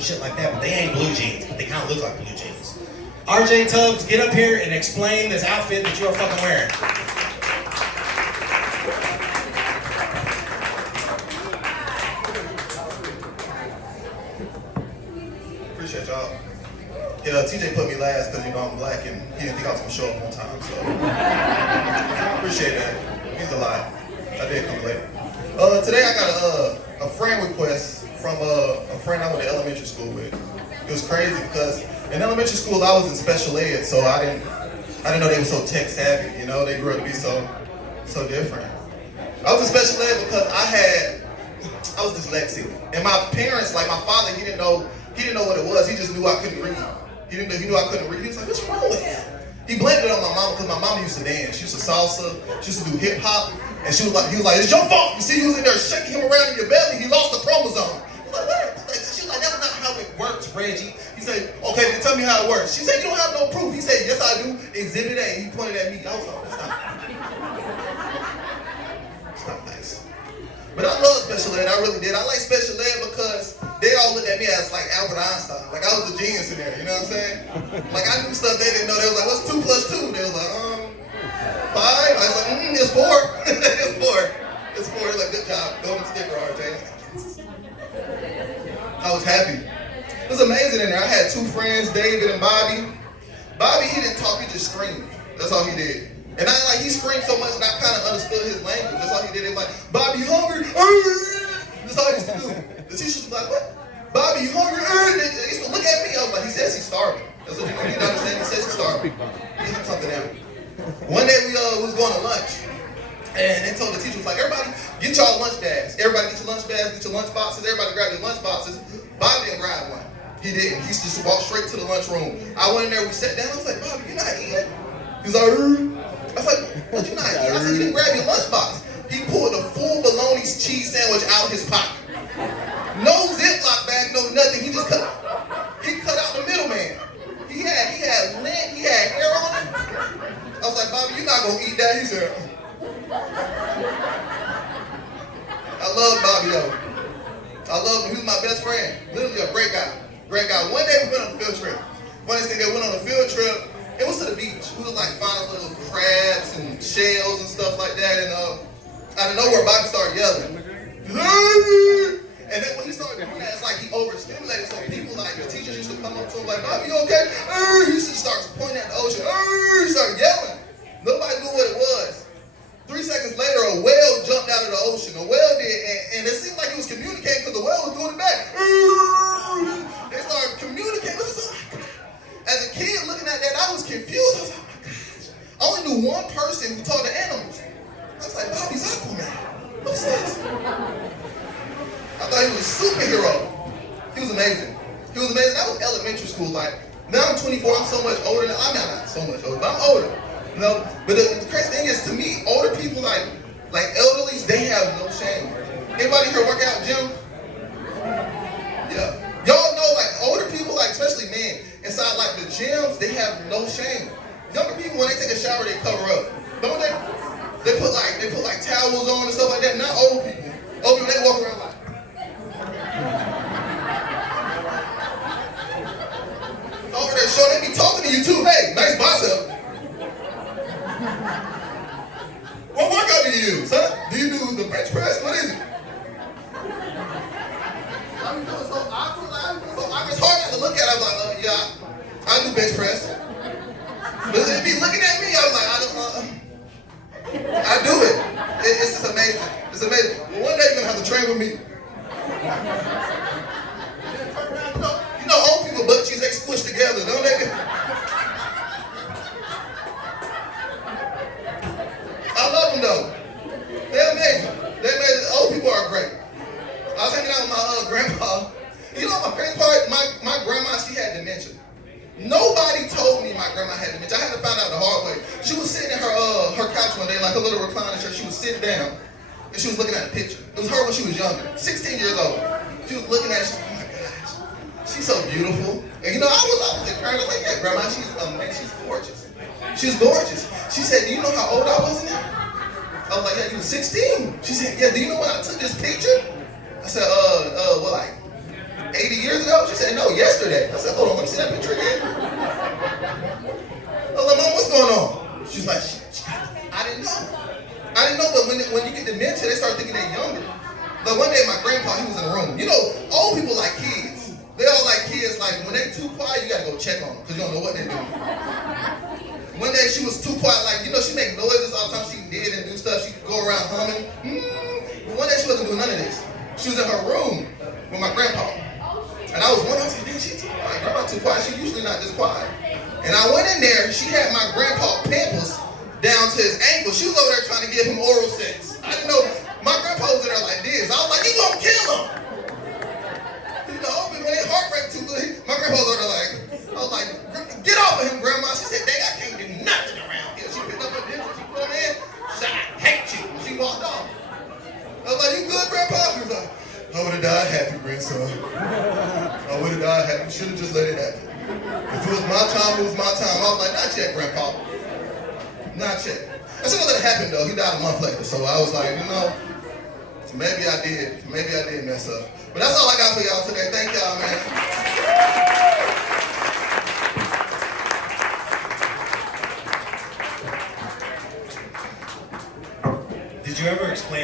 shit like that, but they ain't blue jeans, but they kind of look like blue jeans. RJ Tubbs, get up here and explain this outfit that you are fucking wearing. Appreciate y'all. Yeah, TJ put me last because I'm black and he didn't think I was gonna show up on time, so I appreciate that. He's alive. I did come late. Today I got a friend request from a friend I went to elementary school with. It was crazy because in elementary school I was in special ed, so I didn't know they were so tech savvy. You know, they grew up to be so different. I was in special ed because I was dyslexic, and my parents, like my father, he didn't know what it was. He just knew I couldn't read. He knew I couldn't read. He was like, "What's wrong with him?" He blamed it on my mama because my mama used to dance. She used to salsa. She used to do hip hop. And he was like, "It's your fault. You see, you was in there shaking him around in your belly. He lost the chromosome." I was like, "What?" She was like, "That's not how it works, Reggie." He said, "Okay, then tell me how it works." She said, "You don't have no proof." He said, "Yes, I do. Exhibit A." He pointed at me. I was like, "That's not nice." But I love special ed. I really did. I like special ed because they all looked at me as like Albert Einstein. Like I was a genius in there. You know what I'm saying? Like I knew stuff they didn't know. They was like, "What's 2 plus 2?" They was like, 5. I was like, "It's 4." It's 4. It's 4. It's like, "Good job. Golden sticker, RJ." I was happy. It was amazing in there. I had 2 friends, David and Bobby. Bobby, he didn't talk, he just screamed. That's all he did. And he screamed so much that I kind of understood his language. That's all he did. It was like, "Bobby, you hungry?" That's all he used to do. The teachers was like, "What? Bobby, you hungry?" They used to look at me. I was like, "He says he's starving." That's what you need to understand. He says he's starving. He had something out. One day we was going to lunch, and they told the teacher, was like, "Everybody, get y'all lunch bags. Everybody get your lunch bags, get your lunch boxes. Everybody grab your lunch boxes." Bobby didn't grab one. He didn't. He just walked straight to the lunchroom. I went in there, we sat down. I was like, "Bobby, you're not eating?" He was like, I was like, "What, you not eating?" I said, "You didn't grab your lunch box." He pulled a full bologna cheese sandwich out of his pocket. No Ziploc bag, no nothing. He cut out the middleman. He had lint, he had hair on it. I was like, "Bobby, you're not gonna eat that." He said, I love Bobby though. I love him. He was my best friend. Literally a great guy. Great guy. One day we went on a field trip. One day they went on a field trip. It was to the beach. We was like finding little crabs and shells and stuff like that. And out of nowhere, Bobby started yelling. And then when he started doing that, it's like he overstimulated. So people, like the teachers used to come up to him like, "Bobby, you okay?" He used to start pointing at the ocean. He started yelling. Nobody knew what it was. 3 seconds later, a whale jumped out of the ocean. A whale did, and it seemed like he was communicating because the whale was doing it back. They started communicating. As a kid looking at that, I was confused. I was like, "Oh my gosh." I only knew one person who talked to animals. I was like, "Bobby's Aquaman. What's this?" I thought he was a superhero. He was amazing. He was amazing. That was elementary school. Like, now I'm 24, I'm so much older now. I'm not so much older, but I'm older. You know? But the crazy thing is, to me, older people like elderlies, they have no shame. Anybody here work out, gym? Yeah. Y'all know, like, older people, like, especially men, inside, like, the gyms, they have no shame. Younger people, when they take a shower, they cover up. Don't they? They put like towels on and stuff like that. Not old people. Old people, they walk around like, over there, show they be talking to you too. "Hey, nice bicep. What workout do you use, huh? Do you do the bench press? What is it?" I be feeling so awkward. It's hard not to look at it. I'm like, "Yeah, I do bench press." But they be looking at me. I was like, I do it. It's just amazing. It's amazing. Well, one day you're gonna have to train with me. You know old people butt cheeks, they squish together, don't they? I love them though. They're amazing. They're amazing. Old people are great. I was hanging out with my grandpa. You know my crazy part? My grandma, she had dementia. Nobody told me my grandma had dementia. I had to find out the hard way. She was sitting in her couch one day, like a little recliner chair. She was sitting down, and she was looking at a picture. It was her when she was younger, 16 years old. She was looking at it. She was like, "Oh my gosh, she's so beautiful." And you know, I was encouraged. I was like, "Yeah, Grandma, she's gorgeous. She's gorgeous." She said, "Do you know how old I was now?" I was like, "Yeah, you were 16." She said, "Yeah, do you know when I took this picture?" I said, well, like 80 years ago? She said, no, yesterday. I said, hold on, let me see that picture again. I was like, Mom, what's going on? She's like, I didn't know. I didn't know, but when you get dementia, they start thinking they're younger. But one day, my grandpa, he was in the room. You know, old people like kids. They all like kids, like when they too quiet, you gotta go check on them, because you don't know what they're doing. One day, she was too quiet, like, you know, she make noises all the time. She did and do stuff. She could go around humming. But one day, she wasn't doing none of this. She was in her room with my grandpa. And I was wondering, I was like, dang, she too quiet. Grandma too quiet. She usually not this quiet. And I went in there, she had my grandpa pampers down to his ankle. She was over there trying to give him oral sex. I didn't know, my grandpa was in there like this. I was like, you gonna kill him. You know, when they heart rate too good, my grandpa was over there like, I was like, get off of him, grandma. She said, dang, I can't do nothing around here. She picked up her dick, she put him in, she said, I hate you. And she walked off. I was like, you good, grandpa? He was like, I would have died happy, grandson. I would have died happy. You should have just let it happen. If it was my time, it was my time. I was like, not yet, grandpa. Not yet. I should have let it happen, though. He died a month later. So I was like, you know, maybe I did. Maybe I did mess up. But that's all I got for y'all today. Thank y'all, man. Did you ever explain